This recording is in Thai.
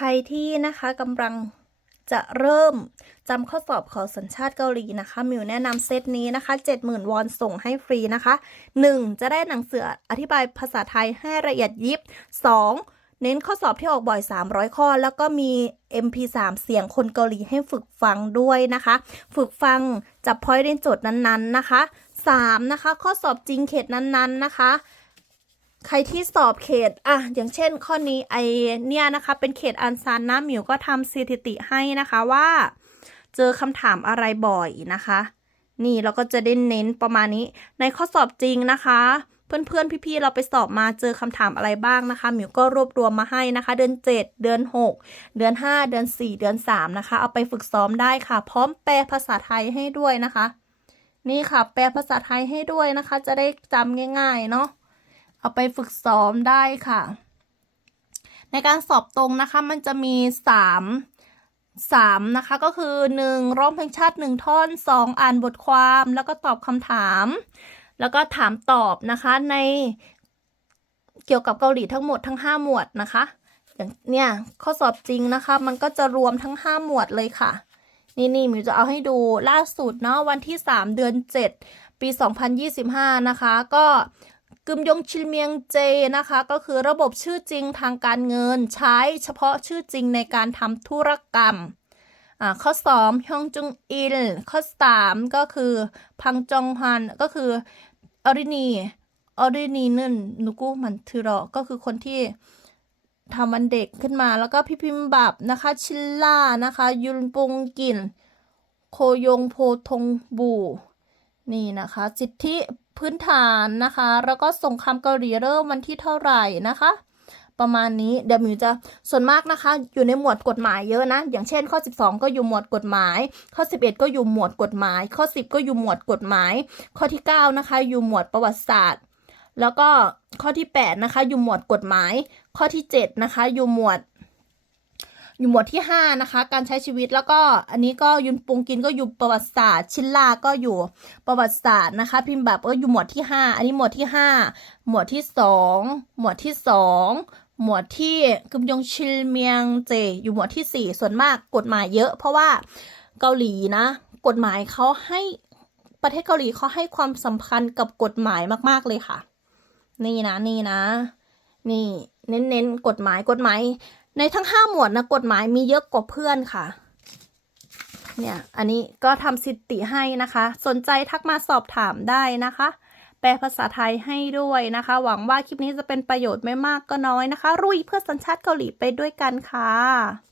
ใครที่นะคะกำลังจะเริ่มจำข้อสอบขอสัญชาติเกาหลีนะคะมิวแนะนำเซตนี้นะคะ 70,000 วอนส่งให้ฟรีนะคะ 1. จะได้หนังสืออธิบายภาษาไทยให้ละเอียดยิบ 2. เน้นข้อสอบที่ออกบ่อย 300 ข้อ แล้วก็มี MP3 เสียงคนเกาหลีให้ฝึกฟังด้วยนะคะ ฝึกฟังจับพอยต์ในโจทย์นั้นๆนะคะ 3. นะคะ ข้อสอบจริงเขตนั้นๆนะคะ ใครที่สอบเขตอะอย่างเช่นข้อนี้ไอเนี่ยนะคะเป็นเขตอันซันนะหมิวก็ทำสถิติให้นะคะว่า เจอคำถามอะไรบ่อยนะคะ นี่เราก็จะได้เน้นประมาณนี้ ในข้อสอบจริงนะคะเพื่อนๆ พี่ๆ เราไปสอบมาเจอคำถามอะไรบ้างนะคะหมิวก็รวบรวมมาให้นะคะ เดือน 7 เดือน 6 เดือน 5 เดือน 4 เดือน 3 นะคะ เอาไปฝึกซ้อมได้ค่ะ พร้อมแปลภาษาไทยให้ด้วยนะคะ นี่ค่ะ แปลภาษาไทยให้ด้วยนะคะ จะได้จำง่าย ๆ เนาะ เอาไปฝึกซ้อมได้ค่ะ ในการสอบตรงนะคะมันจะมีสามสามนะคะ ก็คือหนึ่งร้องเพลงชาติหนึ่งท่อนสองอ่านบทความแล้วก็ตอบคำถาม แล้วก็ถามตอบนะคะในเกี่ยวกับเกาหลีทั้งหมดทั้งห้าหมวดนะคะ อย่างเนี่ยข้อสอบจริงนะคะ มันก็จะรวมทั้งห้าหมวดเลยค่ะ นี่นี่มิวจะเอาให้ดูล่าสุดเนาะวันที่ 3 เดือน 7 ปี 2025 นะคะ ก็ กึมยงชิลเมียงเจนะคะ ก็คือระบบชื่อจริงทางการเงินใช้เฉพาะชื่อจริงในการทำธุรกรรมข้อสองฮยองจุงอิลข้อสามก็คือพังจองฮัน ก็คือออรินีออรินีนึ่นนุกุมันทือรอก็คือคนที่ทำวันเด็กขึ้นมาแล้วก็พี่พิมบับนะคะ ชิลล่านะคะ ยุนปุงกิน โคยงโพทงบู นี่นะคะสิทธิพื้นฐานนะคะ แล้วก็สงครามเกาหลีเริ่มวันที่เท่าไหร่นะคะ ประมาณนี้เดี๋ยวมิวจะส่วนมากนะคะ อยู่ในหมวดกฎหมายเยอะนะ อย่างเช่น ข้อ 12 ก็อยู่หมวดกฎหมาย ข้อ 11 ก็อยู่หมวดกฎหมาย ข้อ 10 ก็อยู่หมวดกฎหมาย ข้อที่ 9 นะคะ อยู่หมวดประวัติศาสตร์ แล้วก็ข้อที่ 8 นะคะ อยู่หมวดกฎหมาย ข้อที่ 7 นะคะ อยู่หมวด อยู่หมวดที่ 5 นะคะ การใช้ชีวิตแล้วก็อันนี้ก็ยุนปุงกินก็อยู่ประวัติศาสตร์ ชินลาก็อยู่ประวัติศาสตร์นะคะ พิมพ์แบบก็อยู่หมวดที่ 5 อันนี้หมวดที่ 5 หมวดที่ 2 หมวดที่ 2 หมวดที่กึมยงชิลเมียงเจ อยู่หมวดที่ 4 ส่วนมากกฎหมายเยอะ เพราะว่าเกาหลีนะ กฎหมายเขาให้ประเทศเกาหลีเขาให้ความสำคัญกับกฎหมายมาก ๆ เลยค่ะ นี่นะนี่นะ นี่เน้นๆกฎหมายกฎหมาย ในทั้งห้าหมวดนะกฎหมายมีเยอะกว่าเพื่อนค่ะ เนี่ย อันนี้ก็ทำสิทธิให้นะคะ สนใจทักมาสอบถามได้นะคะ แปลภาษาไทยให้ด้วยนะคะ หวังว่าคลิปนี้จะเป็นประโยชน์ไม่มากก็น้อยนะคะ รุ่ยเพื่อสัญชาติเกาหลีไปด้วยกันค่ะ